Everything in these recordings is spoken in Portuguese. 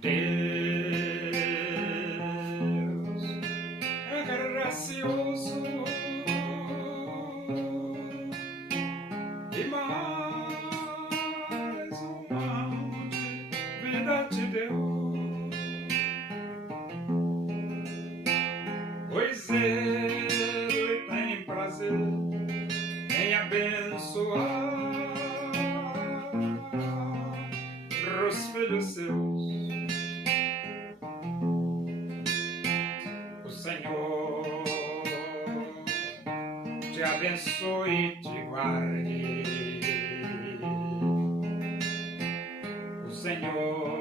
Deus é gracioso e mais uma de vida te deu, pois Ele tem prazer em abençoar os filhos seus. O Senhor te abençoe e te guarde. O Senhor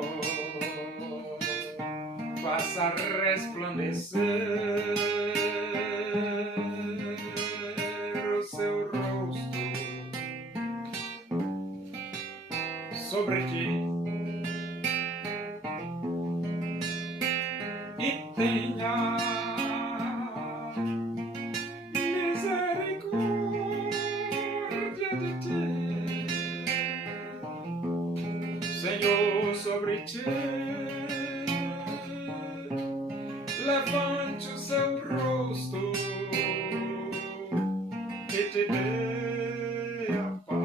faça resplandecer o seu rosto sobre ti e tenha misericórdia de ti. Senhor, sobre ti levante o seu rosto e te dê a paz.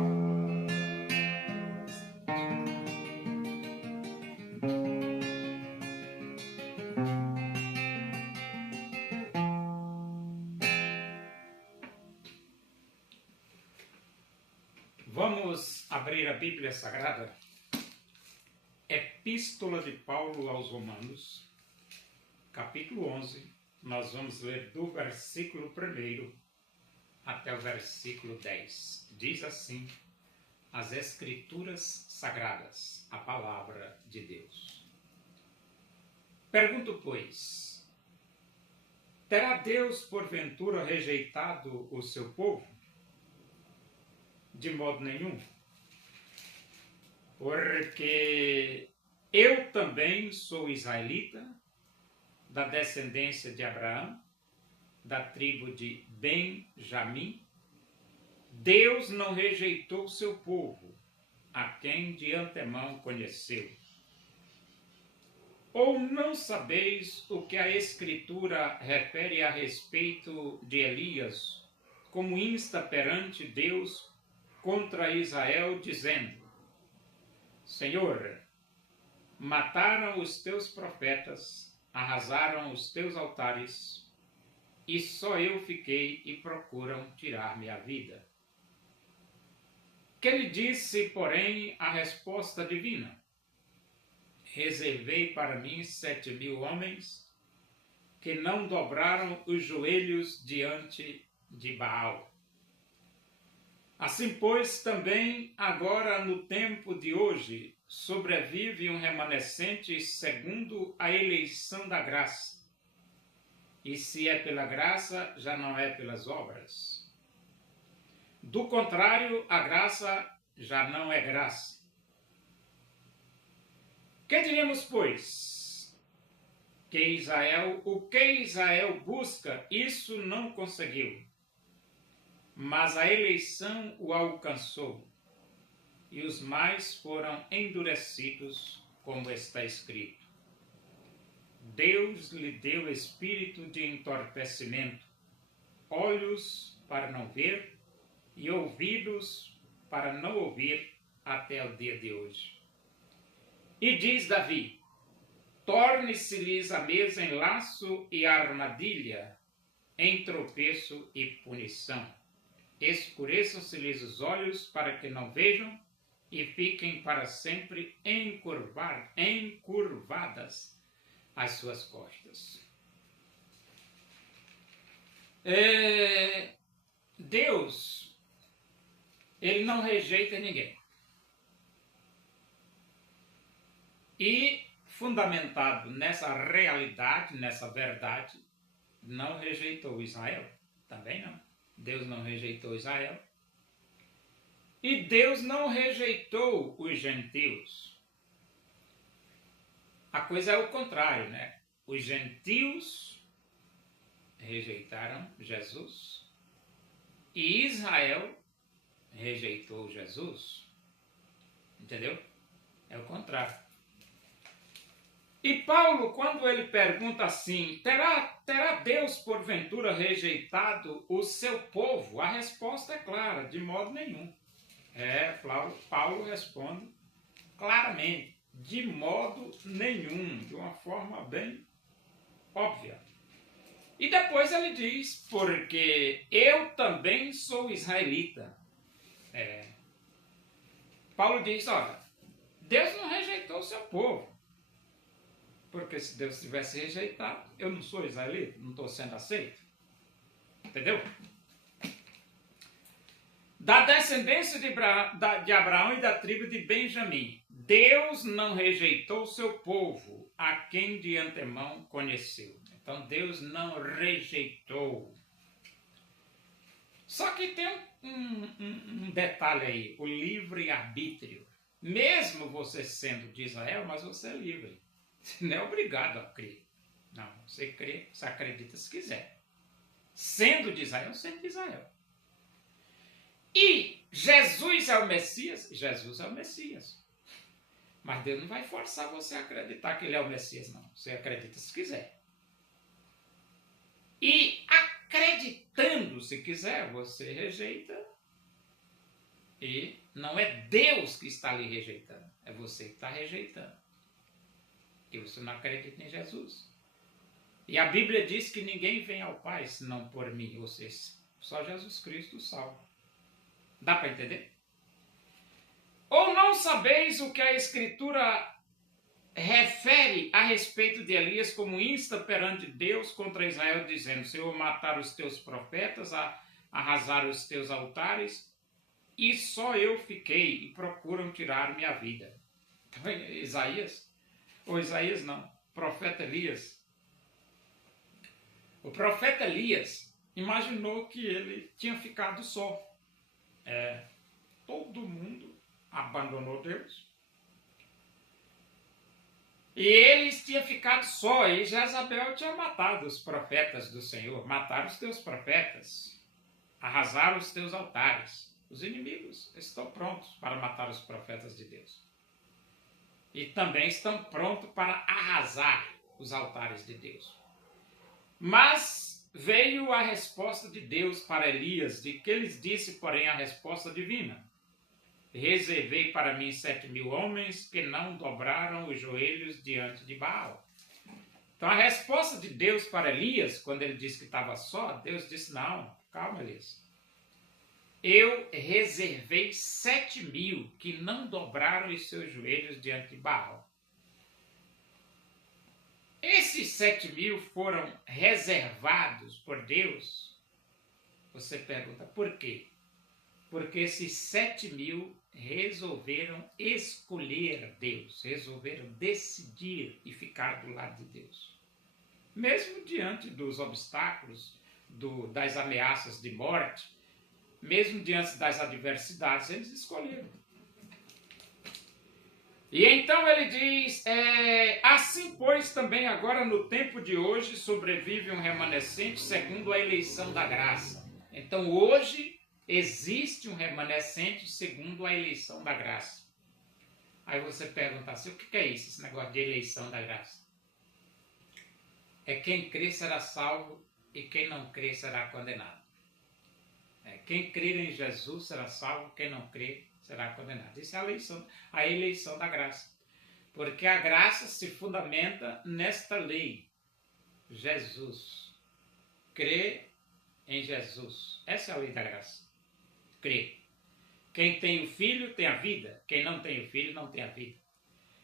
Vamos abrir a Bíblia Sagrada, Epístola de Paulo aos Romanos, capítulo 11, nós vamos ler do versículo 1 até o versículo 10. Diz assim as Escrituras Sagradas, a Palavra de Deus. Pergunto, pois, terá Deus porventura rejeitado o seu povo? De modo nenhum. Porque eu também sou israelita, da descendência de Abraão, da tribo de Benjamim. Deus não rejeitou o seu povo, a quem de antemão conheceu. Ou não sabeis o que a Escritura refere a respeito de Elias, como insta perante Deus contra Israel, dizendo: Senhor, mataram os teus profetas, arrasaram os teus altares, e só eu fiquei e procuram tirar-me a vida. Que lhe disse, porém, a resposta divina? Reservei para mim 7.000 homens que não dobraram os joelhos diante de Baal. Assim, pois, também agora no tempo de hoje sobrevive um remanescente segundo a eleição da graça. E se é pela graça, já não é pelas obras. Do contrário, a graça já não é graça. Que diremos, pois? O que Israel busca, isso não conseguiu. Mas a eleição o alcançou, e os mais foram endurecidos, como está escrito. Deus lhe deu espírito de entorpecimento, olhos para não ver e ouvidos para não ouvir até o dia de hoje. E diz Davi: torne-se-lhes a mesa em laço e armadilha, em tropeço e punição. Escureçam-se-lhes os olhos para que não vejam e fiquem para sempre encurvadas as suas costas. Deus, ele não rejeita ninguém. E, fundamentado nessa realidade, nessa verdade, não rejeitou Israel. Também não. Deus não rejeitou Israel. E Deus não rejeitou os gentios. A coisa é o contrário, né? Os gentios rejeitaram Jesus e Israel rejeitou Jesus. Entendeu? É o contrário. E Paulo, quando ele pergunta assim, terá Deus porventura rejeitado o seu povo? A resposta é clara, de modo nenhum. Paulo responde claramente, de modo nenhum, de uma forma bem óbvia. E depois ele diz, porque eu também sou israelita. Paulo diz, olha, Deus não rejeitou o seu povo. Porque se Deus tivesse rejeitado, eu não sou israelita, não estou sendo aceito. Entendeu? Da descendência de Abraão e da tribo de Benjamim, Deus não rejeitou o seu povo, a quem de antemão conheceu. Então Deus não rejeitou. Só que tem um detalhe aí, o livre-arbítrio. Mesmo você sendo de Israel, mas você é livre. Você não é obrigado a crer. Não, você crê, você acredita se quiser. Sendo de Israel, sendo de Israel. E Jesus é o Messias? Jesus é o Messias. Mas Deus não vai forçar você a acreditar que ele é o Messias, não. Você acredita se quiser. E acreditando se quiser, você rejeita. E não é Deus que está lhe rejeitando. É você que está rejeitando. E você não acredita em Jesus. E a Bíblia diz que ninguém vem ao Pai senão por mim. Ou seja, só Jesus Cristo salva. Dá para entender? Ou não sabeis o que a Escritura refere a respeito de Elias como insta perante Deus contra Israel, dizendo, Senhor, matar os teus profetas, arrasar os teus altares, e só eu fiquei, e procuram tirar minha vida. Então, Isaías não, profeta Elias. O profeta Elias imaginou que ele tinha ficado só. Todo mundo abandonou Deus. E eles tinham ficado só, e Jezabel tinha matado os profetas do Senhor, mataram os teus profetas, arrasaram os teus altares. Os inimigos estão prontos para matar os profetas de Deus. E também estão prontos para arrasar os altares de Deus. Mas veio a resposta de Deus para Elias, de que lhes disse, porém, a resposta divina. Reservei para mim 7.000 homens que não dobraram os joelhos diante de Baal. Então a resposta de Deus para Elias, quando ele disse que estava só, Deus disse, não, calma Elias. Eu reservei 7.000 que não dobraram os seus joelhos diante de Baal. Esses 7.000 foram reservados por Deus. Você pergunta, por quê? Porque esses 7.000 resolveram escolher Deus, resolveram decidir e ficar do lado de Deus. Mesmo diante dos obstáculos, das ameaças de morte, mesmo diante das adversidades, eles escolheram. E então ele diz, assim pois também agora no tempo de hoje sobrevive um remanescente segundo a eleição da graça. Então hoje existe um remanescente segundo a eleição da graça. Aí você pergunta assim, o que é isso, esse negócio de eleição da graça? É quem crê será salvo e quem não crê será condenado. Quem crer em Jesus será salvo, quem não crê será condenado. Isso é a eleição da graça. Porque a graça se fundamenta nesta lei. Jesus. Crê em Jesus. Essa é a lei da graça. Crê. Quem tem o Filho tem a vida. Quem não tem o Filho não tem a vida.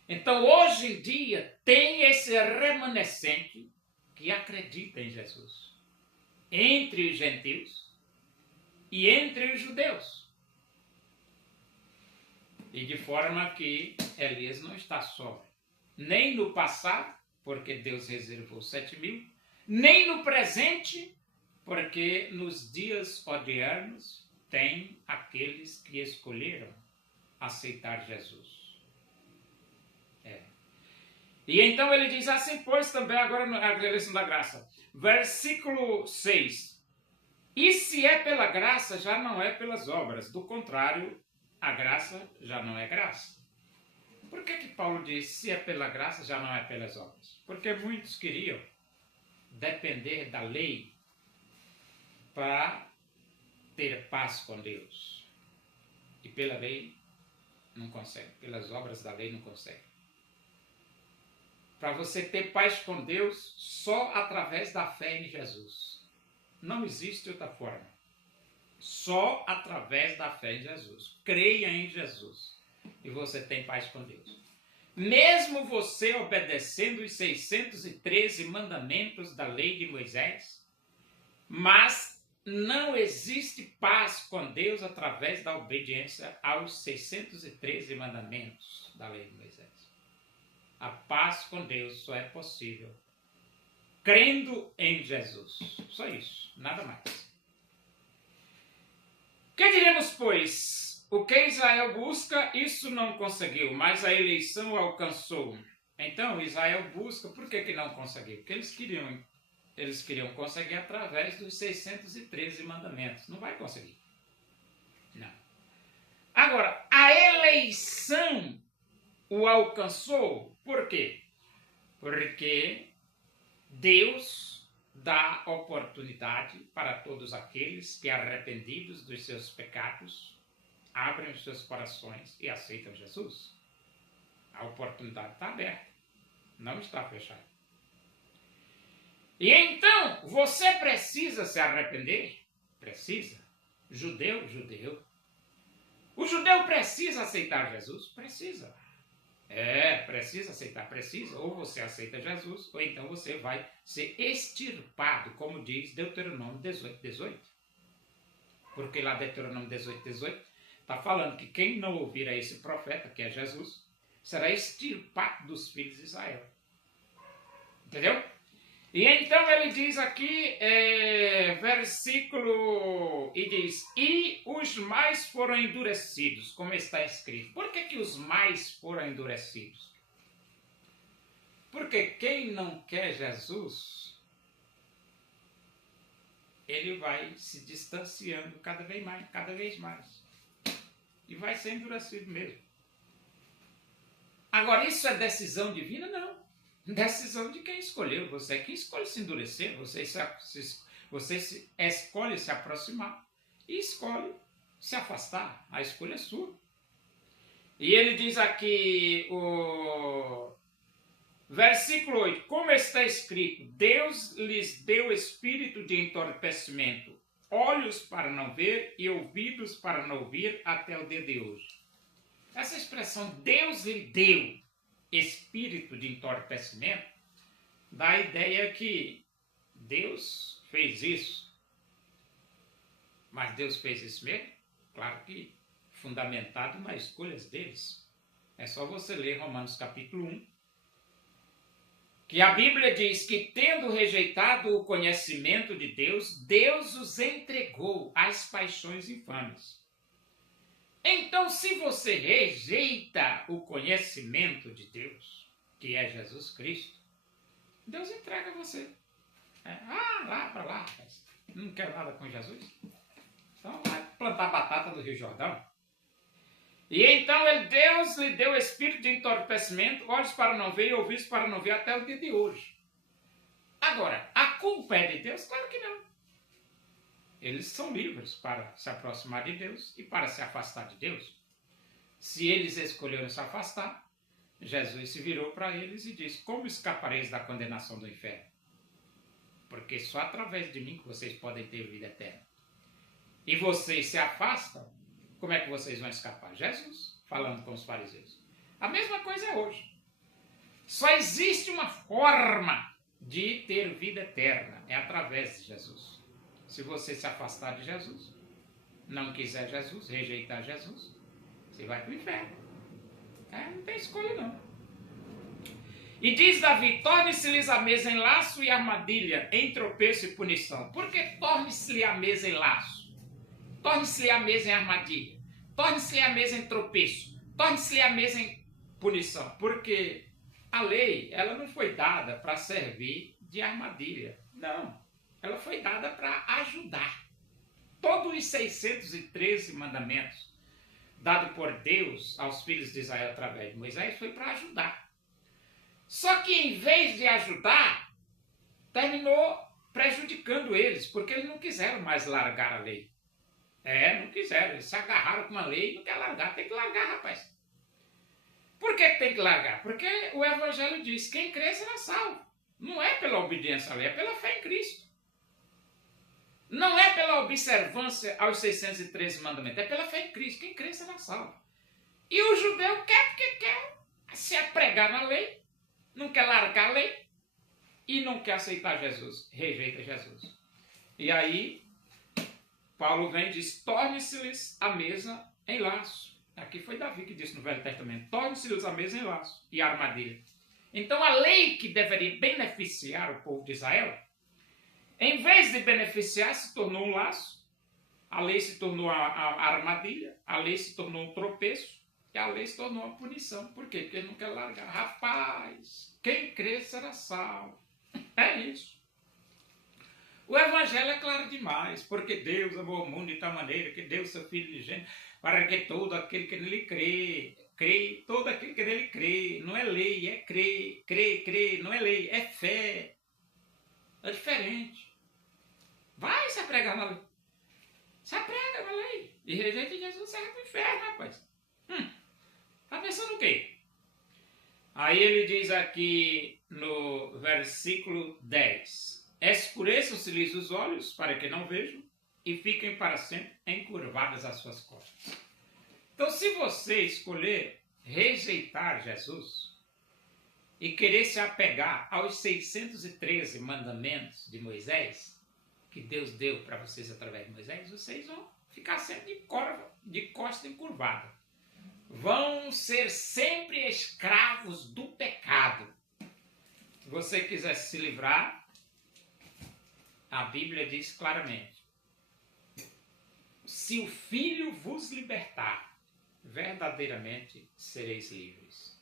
Então, hoje em dia, tem esse remanescente que acredita em Jesus. Entre os gentios e entre os judeus. E de forma que Elias não está só. Nem no passado, porque Deus reservou 7.000, nem no presente, porque nos dias odiernos tem aqueles que escolheram aceitar Jesus. E então ele diz assim, pois também agora na eleição da graça. Versículo 6. E se é pela graça, já não é pelas obras. Do contrário, a graça já não é graça. Por que Paulo diz, se é pela graça, já não é pelas obras? Porque muitos queriam depender da lei para ter paz com Deus. E pela lei não consegue, pelas obras da lei não consegue. Para você ter paz com Deus, só através da fé em Jesus. Não existe outra forma. Só através da fé em Jesus. Creia em Jesus e você tem paz com Deus. Mesmo você obedecendo os 613 mandamentos da lei de Moisés, mas não existe paz com Deus através da obediência aos 613 mandamentos da lei de Moisés. A paz com Deus só é possível crendo em Jesus. Só isso, nada mais. Que diremos, pois? O que Israel busca, isso não conseguiu, mas a eleição alcançou. Então, Israel busca, por que não conseguiu? Porque eles queriam conseguir através dos 613 mandamentos. Não vai conseguir. Não. Agora, a eleição o alcançou. Por quê? Porque Deus dá oportunidade para todos aqueles que, arrependidos dos seus pecados, abrem os seus corações e aceitam Jesus. A oportunidade está aberta, não está fechada. E então, você precisa se arrepender? Precisa. Judeu. O judeu precisa aceitar Jesus? Precisa. Precisa aceitar, precisa. Ou você aceita Jesus, ou então você vai ser extirpado, como diz Deuteronômio 18:18. Porque lá Deuteronômio 18:18 está falando que quem não ouvir a esse profeta, que é Jesus, será extirpado dos filhos de Israel. Entendeu? E então ele diz aqui, versículo, e diz, e os mais foram endurecidos, como está escrito. Por que os mais foram endurecidos? Porque quem não quer Jesus, ele vai se distanciando cada vez mais. E vai ser endurecido mesmo. Agora, isso é decisão divina? Não. Decisão de quem escolheu. Você é quem escolhe se endurecer, você escolhe se aproximar e escolhe se afastar. A escolha é sua. E ele diz aqui, o versículo 8, como está escrito, Deus lhes deu espírito de entorpecimento, olhos para não ver e ouvidos para não ouvir até o dia de hoje. Essa expressão, Deus lhe deu espírito de entorpecimento, dá a ideia que Deus fez isso. Mas Deus fez isso mesmo? Claro que fundamentado nas escolhas deles. É só você ler Romanos capítulo 1, que a Bíblia diz que, tendo rejeitado o conhecimento de Deus, Deus os entregou às paixões infames. Então, se você rejeita o conhecimento de Deus, que é Jesus Cristo, Deus entrega você. Lá para lá, não quero nada com Jesus. Então vai plantar batata do Rio Jordão. E então Deus lhe deu espírito de entorpecimento, olhos para não ver e ouvidos para não ver até o dia de hoje. Agora, a culpa é de Deus? Claro que não. Eles são livres para se aproximar de Deus e para se afastar de Deus. Se eles escolheram se afastar, Jesus se virou para eles e disse, como escapareis da condenação do inferno? Porque só através de mim que vocês podem ter vida eterna. E vocês se afastam, como é que vocês vão escapar? Jesus, falando com os fariseus. A mesma coisa é hoje. Só existe uma forma de ter vida eterna, é através de Jesus. Se você se afastar de Jesus, não quiser Jesus, rejeitar Jesus, você vai para o inferno. Não tem escolha não. E diz Davi, torne-se-lhes a mesa em laço e armadilha, em tropeço e punição. Por que torne-se-lhe a mesa em laço? Torne-se-lhe a mesa em armadilha. Torne-se-lhe a mesa em tropeço. Torne-se-lhe a mesa em punição. Porque a lei, ela não foi dada para servir de armadilha. Não. Ela foi dada para ajudar. Todos os 613 mandamentos dado por Deus aos filhos de Israel através de Moisés foi para ajudar. Só que em vez de ajudar, terminou prejudicando eles, porque eles não quiseram mais largar a lei. Não quiseram, eles se agarraram com a lei e não quer largar, tem que largar, rapaz. Por que tem que largar? Porque o Evangelho diz, quem crê será salvo. Não é pela obediência à lei, é pela fé em Cristo. Não é pela observância aos 613 mandamentos, é pela fé em Cristo. Quem crê será salvo. E o judeu quer porque quer se apregar na lei, não quer largar a lei e não quer aceitar Jesus, rejeita Jesus. E aí, Paulo vem e diz, torne-se-lhes a mesa em laço. Aqui foi Davi que disse no Velho Testamento, torne-se-lhes a mesa em laço e armadilha. Então a lei que deveria beneficiar o povo de Israel, em vez de beneficiar, se tornou um laço, a lei se tornou a armadilha, a lei se tornou um tropeço, e a lei se tornou uma punição. Por quê? Porque ele não quer largar. Rapaz, quem crê será salvo. É isso. O Evangelho é claro demais, porque Deus amou o mundo de tal maneira que deu seu Filho unigênito para que todo aquele que nele crê, todo aquele que nele crê, não é lei, é crer, não é lei, é fé. É diferente. Vai se apregar na lei. Se aprega na lei. E rejeita Jesus, sai para o inferno, rapaz. Tá pensando o quê? Aí ele diz aqui no versículo 10. Escureçam-se-lhes os olhos para que não vejam e fiquem para sempre encurvadas as suas costas. Então, se você escolher rejeitar Jesus e querer se apegar aos 613 mandamentos de Moisés, que Deus deu para vocês através de Moisés, vocês vão ficar sempre de costa encurvada. Vão ser sempre escravos do pecado. Se você quiser se livrar, a Bíblia diz claramente, se o Filho vos libertar, verdadeiramente sereis livres.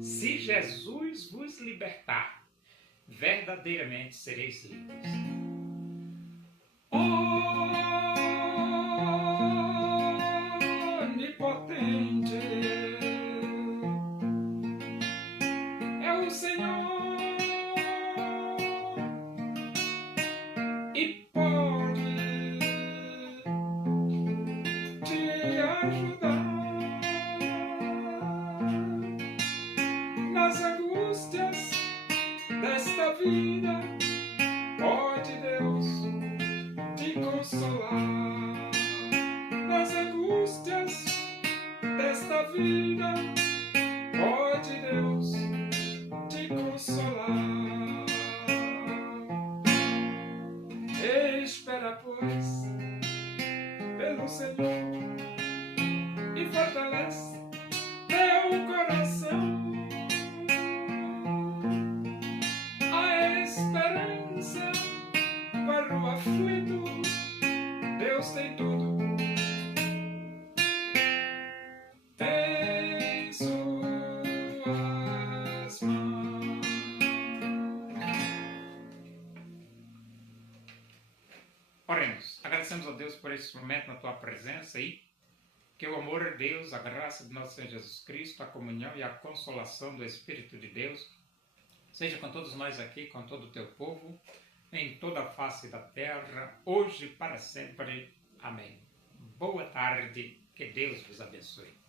Se Jesus vos libertar, verdadeiramente sereis livres. Onipotente é o Senhor e pode te ajudar nas angústias desta vida. Pode Deus te consolar nas angústias desta vida. Pode Deus te consolar. Espera, pois, pelo Senhor e fortalece teu coração. A esperança para o aflito, Deus tem tudo. Tem suas mãos. Oremos. Agradecemos a Deus por esse momento na tua presença aí. Que o amor de Deus, a graça de nosso Senhor Jesus Cristo, a comunhão e a consolação do Espírito de Deus seja com todos nós aqui, com todo o teu povo, em toda a face da terra, hoje e para sempre. Amém. Boa tarde, que Deus vos abençoe.